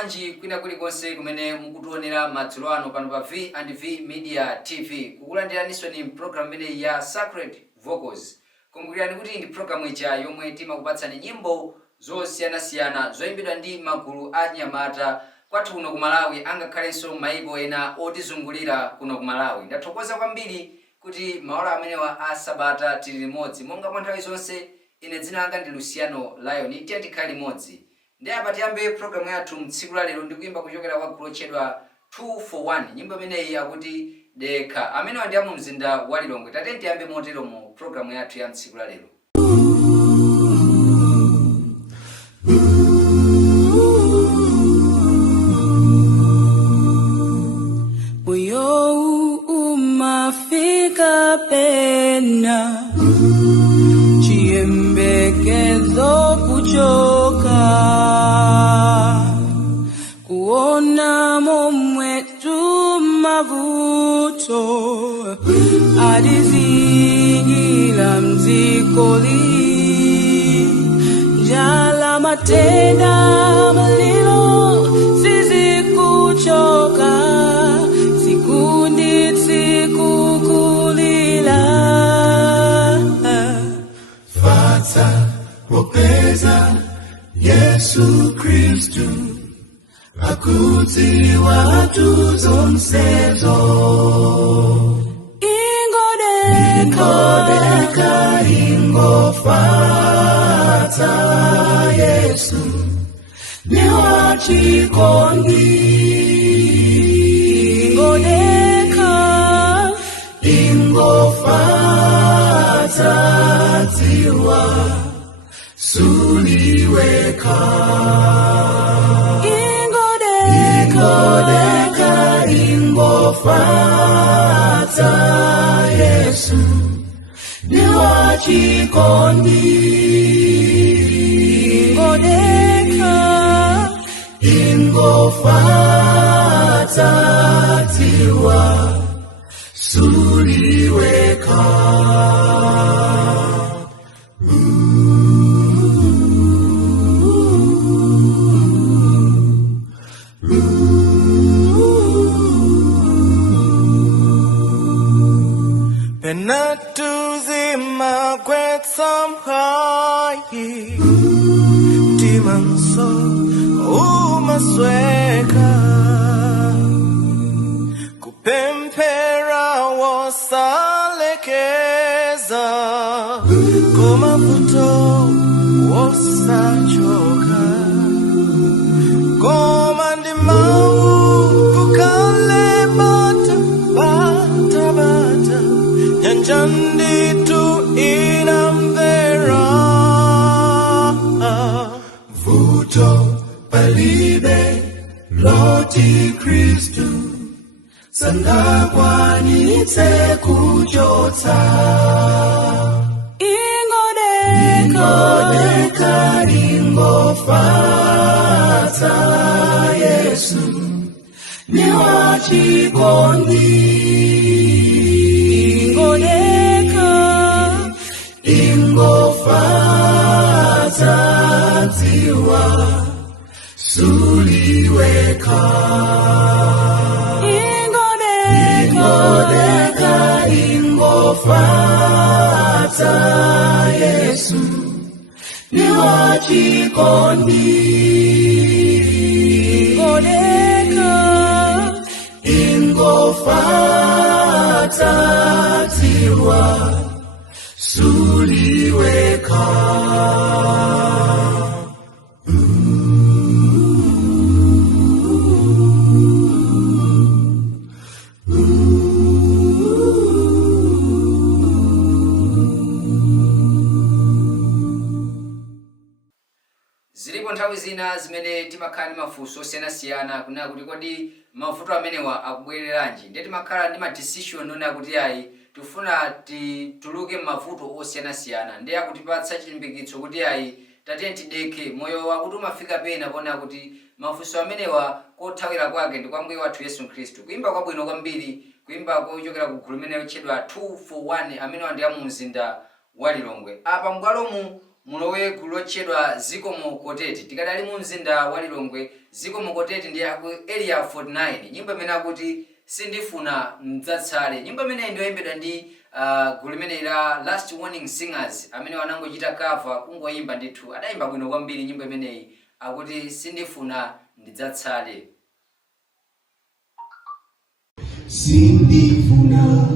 bwanji kwina kulikonse kumene mukutionera madzulo ano pano pa V&V Media TV. Kukulandiraniso ni program imene ya Sacred Vocals. Kumbukirani kuti ndi program ija yomwe timakupatsani nyimbo zosiyanasiyana zoyimbidwa ndi magulu a anyamata kwathu kuno ku Malawi, angakhalenso maiko ena otizungulira kuno ku Malawi. Ndathokoza kwambiri kuti maola amenewa a Sabata tili limodzi. Monga mwa nthawi zonse, ine dzina langa ndi Luciano Lion, tiye tikhale limodzi. Ndi apa tiyambe program yathu mtsiku la lero ndikuimba kuchokera kwa gulu lotchedwa 2 for 1. Nyimbo imeneyi akuti Dekha, amenewa ndi amu mzinda wa Lilongwe. Tate tiyambe motero mu program yathu ya mtsiku la lero. Moyo umafika pena chiembekezo kuchoka kuona momwetu mavuto adizingira mzikoli njala matenda malilo sisi kuchoka sikundi sikukulila Fata wopeza Yesu Kristu akuti watu zonsezo ingodeka ingofata Yesu ni wachikondi ingodeka ingofata tiwa suliweka ingodeka ingofata Yesu ni wachikondi ingodeka ingofata tiwa suliweka Penatuzima kwetsamhayi Timanso umasweka Kupempera wosalekeza Komafuto wosachoka Komandimau kukale bata Nyanjanditu inamvera Vuto palibe loti Kristu sangakwanitse kuchotsa ingodeka ingofata Yesu ni wachikondi ingofata tiwa suliweka ingodeka ingofata Yesu ni wachikondi ingodeka ingofata tiwa suliweka Zilipo nthawi zina zimene timakhala ndi mafunso osiyanasiyana kunena kuti kodi mavuto amenewa akubwereranji. Ndiye timakhala ndi ma decision onena kuti ayi tifuna tituluke mavuto osiyanasiyana. Ndiye akutipatsa chilimbikitso kuti ayi tatiyeni tidekhe moyo wakuti umafika pena pona kuti mafunso amenewa kothawira kwake ndi kwa Mbuye wathu Yesu Khristu. Kuimba kwabwino kwambiri, kuimba kochokera ku gulu limene lotchedwa 2 for 1 amenewa ndi amu mzinda wa Lilongwe. Apa m'bwalomu mulowe gulu lotchedwa Zikomo Koteti. Tikadali mu mzinda wa Lilongwe, Zikomo Koteti ndi aku area 49. Nyimbo imene akuti sindifuna mdzatsale. Nyimbo imene ndiyo yoyimbidwa ndi gulu limene la Last Warning Singers amene wanangochita cover kungoyimba ndithu. Adayimba bwino kwambiri nyimbo imeneyi akuti sindifuna ndidzatsale. Sindifuna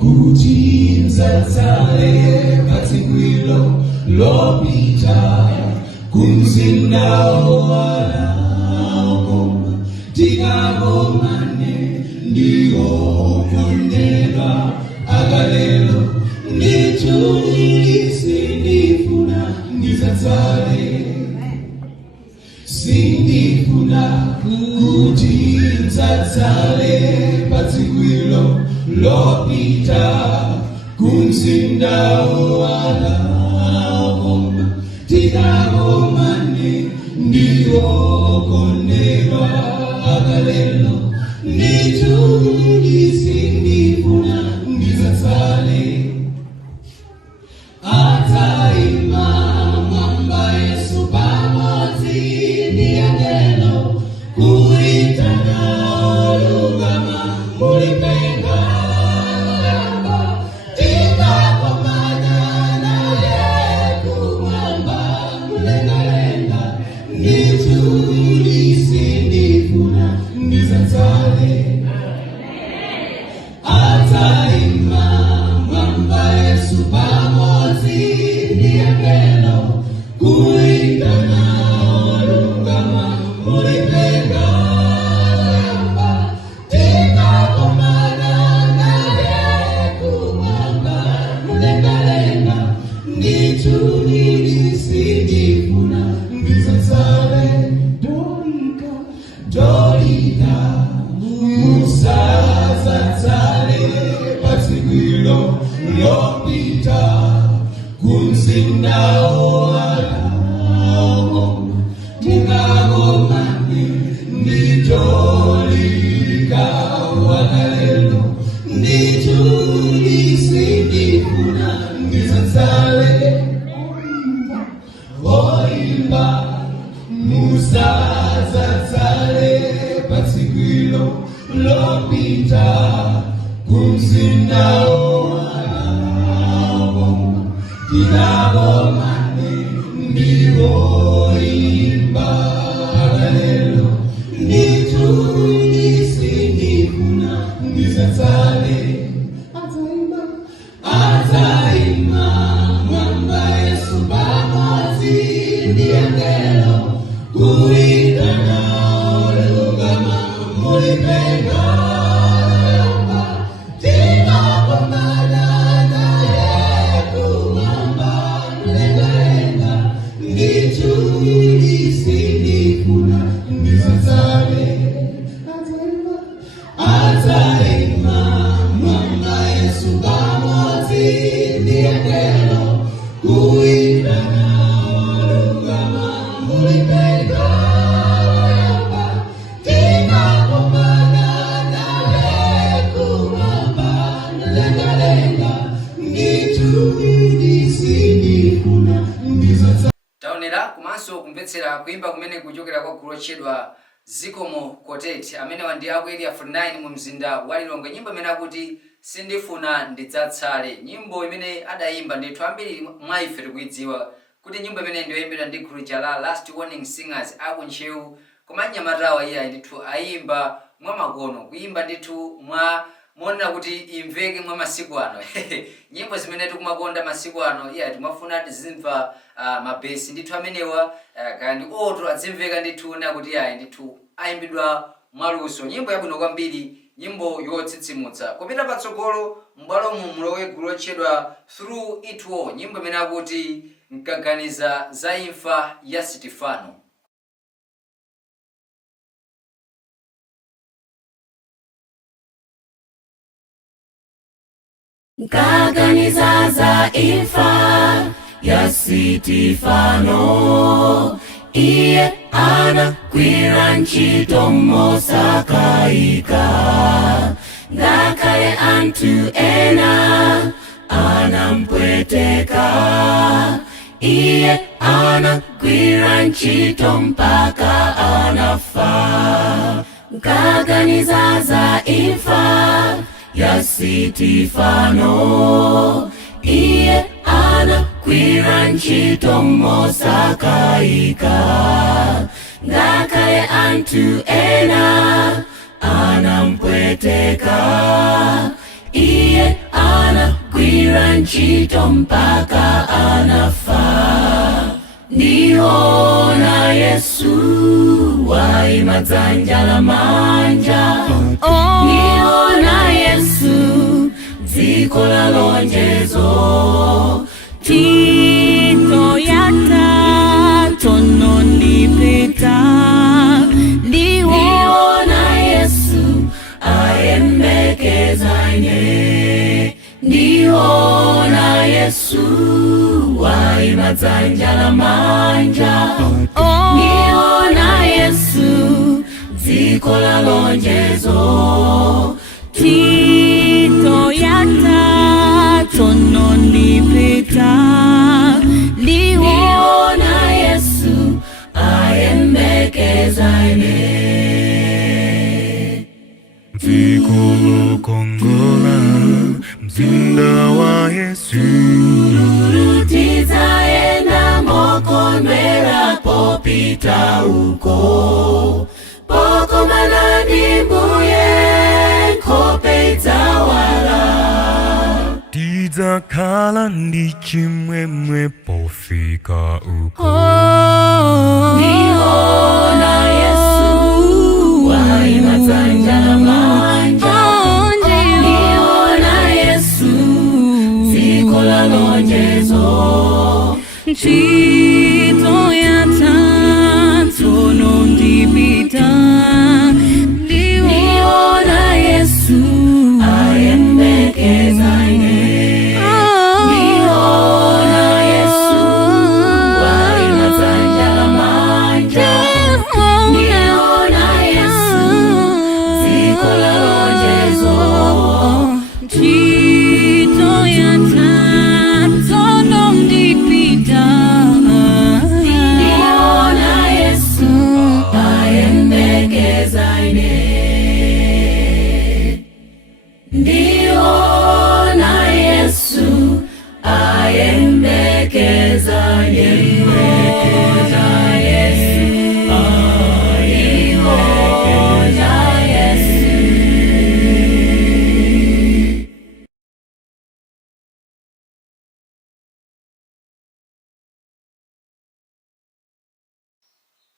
kuti mdzatsale patsiku lopita kumzinda wokoma tikakomane ndiwo kondedwa akalelo ndithu sindifuna ndidzatsale. Sindifuna kuti mdzatsale patsiku lopita kumzinda wokoma tikakomane ndiwo kondedwa akalelo ndithu sindifuna ndidzatsale. Atayima mwamba Yesu pamodzi ndi angelo kuitana olungama mulipenga tikakomana naye kumwamba mlengalenga ndithu sindifuna ndidzatsale. Atayima mwamba Yesu pamodzi ndi angelo kuitana olungama mulipenga tikakomana naye kumwamba mlengalenga ndithu sindifuna ndidzatsale. Dorika musadzatsale patsiku lopita kumzinda wokoma tikakomane ndi Dorika wakalelo ndithu sindifuna ndidzatsale. Oimba musadzatsale patsiku lopita kumzinda wokoma tikakomane ndiwo imba akalelo ndithu sindifuna ndidzatsale. Atayima mwamba Yesu pamodzi ndi angelo kuitana olungama mulipenga tikakomana naye kumwamba mlengalenga ndithu sindifuna ndidzatsale. Atayima mwamba Yesu pamodzi ndi angelo kuitana olungama mulipenga tikakomana naye kumwamba mlengalenga ndithu sindifuna ndidzatsale. Taonera komanso kumvetsera kuimba kumene kuchokera kwa gulu lotchedwa Zikomo Koteti amene ndi aku area 49 mu mzinda wa Lilongwe. Nyimbo imene akuti sindifuna ndidzatsale. Nyimbo imene adayimba ndithu ambiri mwa ife tikuidziwa kuti nyimbo imene ndiyo yoyimbidwa ndi gulu la Last Warning Singers aku Nchewu. Koma anyamatawa iye ndithu ayimba mwa makono, kuimba ndithu mona kuti imveke mwa masiku ano. Nyimbo zimene tikumakonda masiku ano iye timafuna tizimva mabesi ndithu amenewa kandi otro adzimveka ndithu nakuti ayi ndithu ayimbidwa mwaluso. Nyimbo yabwino kwambiri, nyimbo yotsitsimutsa. Kupita patsogolo m'bwalo mulowe gulu lotchedwa Through It All, nyimbo imene akuti nkaganiza za imfa ya Sitifano. Nkaganiza za imfa ya Sitifano, iye anagwira ntchito mosakayika, ngakhale anthu ena anampweteka, iye anagwira ntchito mpaka anafa. Nkaganiza za imfa ya Sitifano, iye anagwira ntchito mosakayika. Ngakhale anthu ena anampweteka, iye anagwira ntchito mpaka anafa. Ndiona Yesu waima dzanja lamanja, ndiona Yesu dziko la lonjezo. Tito yata tono nipita, Ndiona Yesu ayembekeza ine. Ndiona Yesu waima dzanja lamanja, ndiona Yesu dziko la lonjezo. Tito yata tono nipita, Ndiona Yesu ayembekeza ine. dziko lokongola, mzinda wa Yesu. Tidzaenda mokondwera popita uko, pokomana ndi Mbuye nkhope idzawala. Tidzakhala ndi chimwemwe pofika uko. Ndiona Yesu waima dzanja lamanja, ndiona Yesu dziko la lonjezo. Tito yata tono nipita, Ndiona Yesu ayembekeza ine. Ndiona Yesu waima dzanja lamanja, ndiona Yesu dziko la lonjezo. Tito yata tono nipita, Ndiona Yesu ayembekeza ine. Ndiona Yesu ayembekeza ine.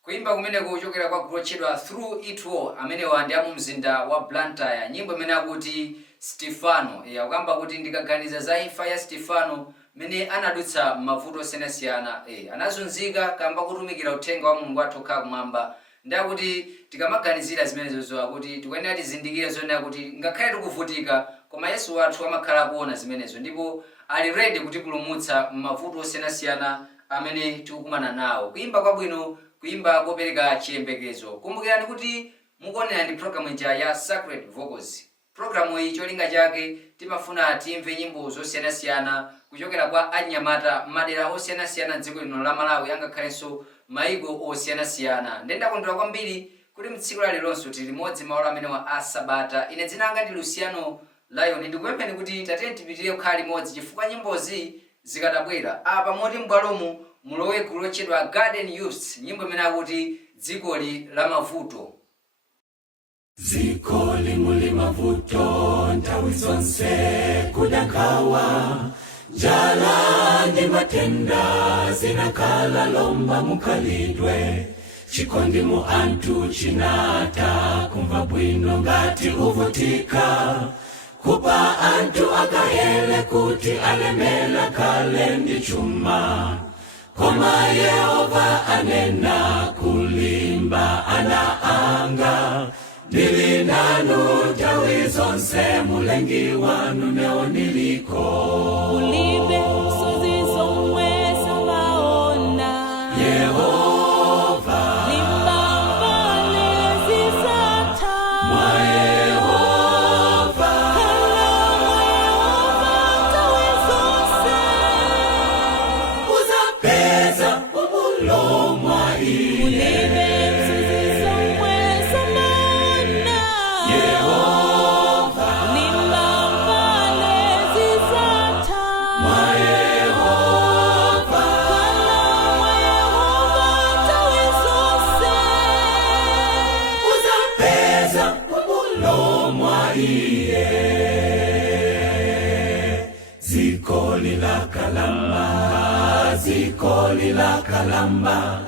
Kuimba kumene kuchokera kwa gulu lotchedwa Through It All, amene ndi amu mzinda wa Blantyre. Nyimbo imene akuti Stefano, akamba kuti ndikaganiza za imfa ya Stefano mene anadutsa mavuto osiyanasiyana, anazunzika kamba kutumikira uthenga wa Mulungu wathu okhala kumwamba. Ndi akuti tikamaganizira zimenezo akuti tikuyenera tizindikire zonena kuti ngakhale tikuvutika koma Yesu wathu amakhala kuona zimenezo, ndipo ali ready kutipulumutsa m'mavuto osiyanasiyana amene tikukumana nawo. Kuimba kwabwino, kuimba kopereka chiyembekezo. Kumbukirani kuti mukuonera ndi programu ija ya Sacred Vocals. Programu iyi cholinga chake timafuna timve nyimbo zosiyanasiyana kuchokera kwa anyamata madera osiyanasiyana dziko lino la Malawi, angakhalenso maiko osiyanasiyana. Ndendakondwera kwambiri kuti mtsiku la lelonso tili limodzi maola amene wa asabata. Ine dzina langa ndi Luciano Lion. Ndikupempheni kuti tatiyeni tipitire kukhala limodzi chifukwa nyimbozi zikatabwera apa moti m'bwalomu mulowe gulu lotchedwa Garden Youth, nyimbo imene akuti dzikoli la mavuto. Dzikoli muli mavuto nthawi zonse kudandaula, njala ndi matenda zinakhala lomba mukhalidwe. Chikondi mu anthu chinatha, kumva bwino ngati uvutika, kupa anthu akayele kuti alemela kale ndi chuma. Koma Yehova anena kulimba ana anga, ndili nanu nthawi zonse, mulengi wanu neo niliko. ulibe msozi zomwe sabaona, Yehova, limbambale zisatha, mwa Yehova, tawe zonse. uzape zikoli la kalamba,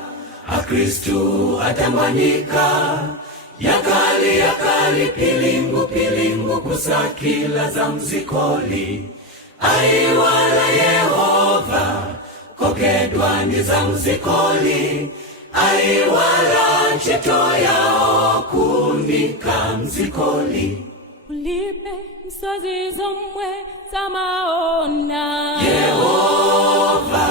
Akristu atamanyika, yakali pilingu kusakila za mzikoli, aiwala Yehova kokedwa ndi za mzikoli, aiwala cheto yao kundika mzikoli. Ulipe msozi zomwe samaona Yehova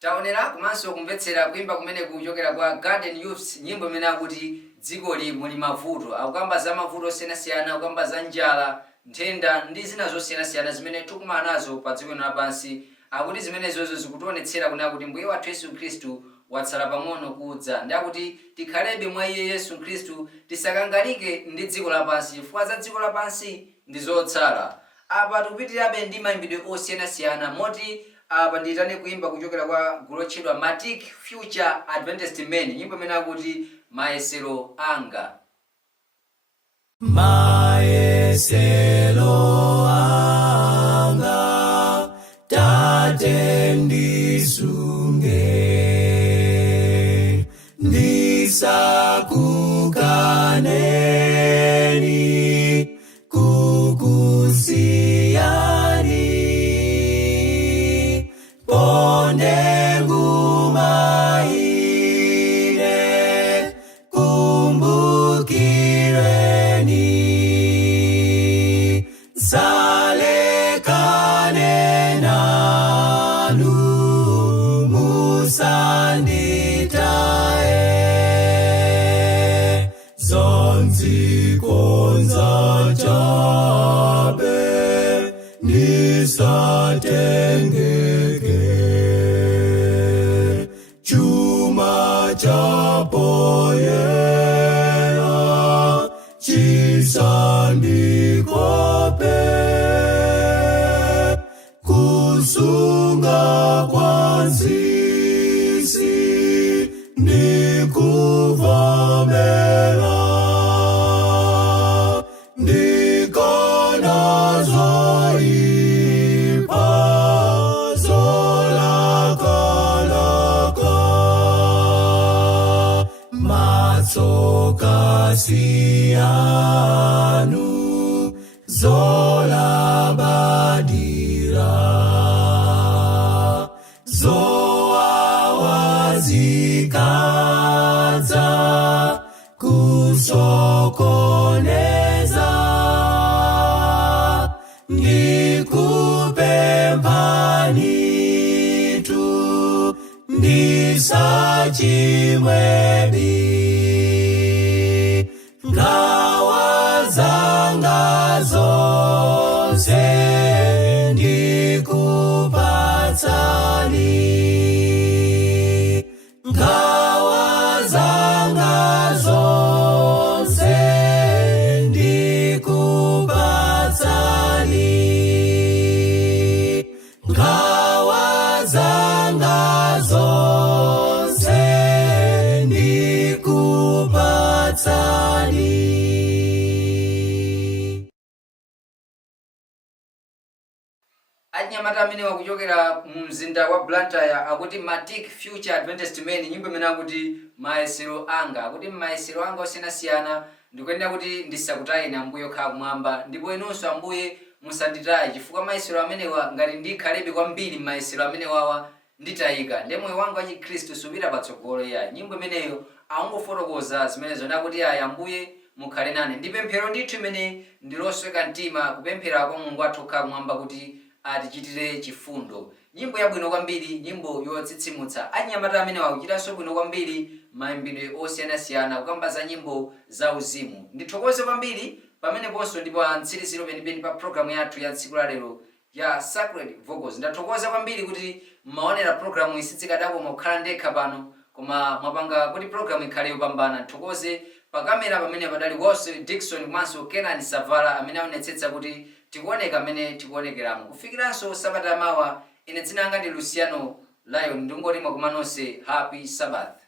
taonera komanso kumvetsera kuimba kumene kuchokera kwa Garden Youths, nyimbo imene akuti dzikoli muli mavuto. Akukamba za mavuto osiyanasiyana, akukamba za njala, nthenda ndi zina zosiyanasiyana zimene tikumana nazo pa dziko lapansi. Akuti zimenezozo zikutionetsera kuti Mbuye wathu Yesu Khristu watsala pang'ono kudza, ndi akuti tikhalebe mwa Iye Yesu Khristu, tisakangalike ndi dziko lapansi chifukwa za dziko lapansi ndi zotsala. Apa tikupitirabe ndi mayimbidwe osiyanasiyana, moti apa ndiyitane kuimba kuchokera kwa gulu lotchedwa Matic Future Adventist Men, nyimbo imene akuti mayesero anga. Mayesero anga Tate ndisunge, ndisakukaneni kukusiyani, ponde ngumaire kumbukireni, salekane nanu musanditae, zonzikonza chabe nisatengeke, chuma chapoyera chisandikope, kusunga kwansisi ndikuvamela, ndikana zoipa zolakalaka, matsoka siyanu zolabadira, zowawazikaza kusokoneza, ndikupemphanitu ndisa chimwemwe ngawa zanga zonse ndikupatsani ngawa zanga zonse ndikupatsani ngawa zanga zonse ndikupatsani. anyamata amene wakuchokera mu mzinda wa Blantyre akuti Matic Future Adventist Men, nyimbo imene akuti mayesero anga, akuti mayesero anga osiyanasiyana ndikuyenera kuti ndisakutayeni Ambuye okhala kumwamba, ndipo inunso Ambuye musanditaye, chifukwa mayesero amenewa ngati ndikhalebe kwambiri mayesero amenewawa nditayika, ndi moyo wanga wa Chikhristu supita patsogolo. ya nyimbo imeneyo akungofotokoza zimenezo nakuti ayi Ambuye mukhale nane, ndi pemphero ndithu imene ndilosweka mtima kupemphera kwa Mulungu wathu okhala kumwamba kuti atichitire chifundo. Nyimbo yabwino kwambiri, nyimbo yotsitsimutsa. anyamata amene wakuchitanso bwino kwambiri mayimbidwe osiyanasiyana kukamba za nyimbo za uzimu. ndithokoze kwambiri pameneponso ndipo mtsiriziro penipeni pa programu yathu ya tsiku la lero ya Sacred Vocals. ndathokoza kwambiri kuti mmaonera programu isitsikadakoma kukhala ndekha pano, koma mwapanga kuti programu ikhale yopambana. nthokoze pakamera pamene padali Wose Dickson komanso Kenan Savala amene aonetsetsa kuti tikuoneka amene tikuonekeramo. kufikiranso sabata yamawa, ine dzina langa ndi Luciano Lion, ndingoti mwakumanonse happy Sabbath.